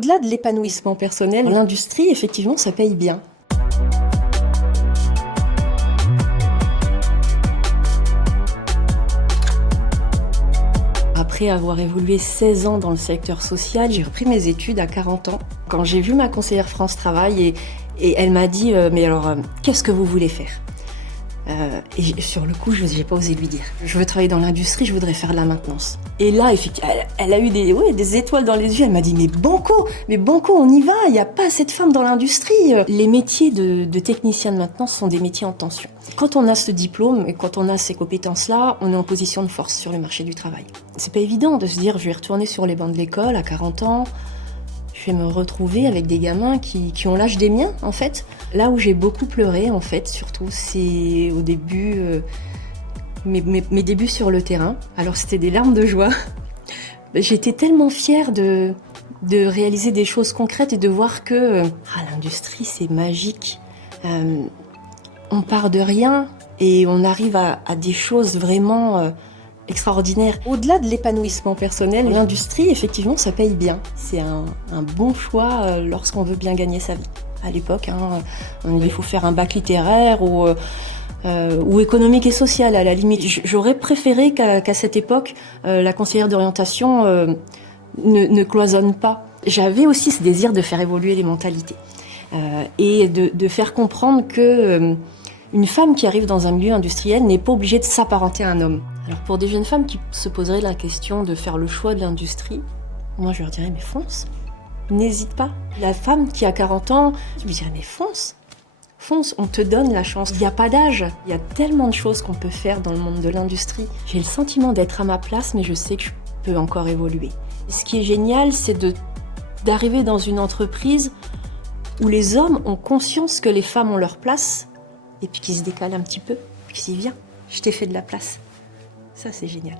Au-delà de l'épanouissement personnel, l'industrie, effectivement, ça paye bien. Après avoir évolué 16 ans dans le secteur social, j'ai repris mes études à 40 ans. Quand j'ai vu ma conseillère France Travail et elle m'a dit mais alors, qu'est-ce que vous voulez faire ? Et sur le coup, je n'ai pas osé lui dire. Je veux travailler dans l'industrie, je voudrais faire de la maintenance. Et là, effectivement, elle a eu des étoiles dans les yeux. Elle m'a dit mais Banco, on y va, il n'y a pas assez de femmes dans l'industrie. Les métiers de technicien de maintenance sont des métiers en tension. Quand on a ce diplôme et quand on a ces compétences-là, on est en position de force sur le marché du travail. C'est pas évident de se dire je vais retourner sur les bancs de l'école à 40 ans. Je vais me retrouver avec des gamins qui ont l'âge des miens, en fait. Là où j'ai beaucoup pleuré, en fait, surtout, c'est au début, mes débuts sur le terrain. Alors, c'était des larmes de joie. J'étais tellement fière de réaliser des choses concrètes et de voir que l'industrie, c'est magique. On part de rien et on arrive à des choses vraiment extraordinaire. Au-delà de l'épanouissement personnel, l'industrie, effectivement, ça paye bien. C'est un bon choix lorsqu'on veut bien gagner sa vie. À l'époque, il faut faire un bac littéraire ou économique et social, à la limite. J'aurais préféré qu'à cette époque, la conseillère d'orientation ne cloisonne pas. J'avais aussi ce désir de faire évoluer les mentalités et de faire comprendre que une femme qui arrive dans un milieu industriel n'est pas obligée de s'apparenter à un homme. Alors pour des jeunes femmes qui se poseraient la question de faire le choix de l'industrie, moi je leur dirais mais fonce, n'hésite pas. La femme qui a 40 ans, je lui dirais mais fonce, on te donne la chance. Il n'y a pas d'âge, il y a tellement de choses qu'on peut faire dans le monde de l'industrie. J'ai le sentiment d'être à ma place, mais je sais que je peux encore évoluer. Ce qui est génial, c'est d'arriver dans une entreprise où les hommes ont conscience que les femmes ont leur place, et puis qu'ils se décalent un petit peu, puis qu'ils disent viens, je t'ai fait de la place. Ça, c'est génial.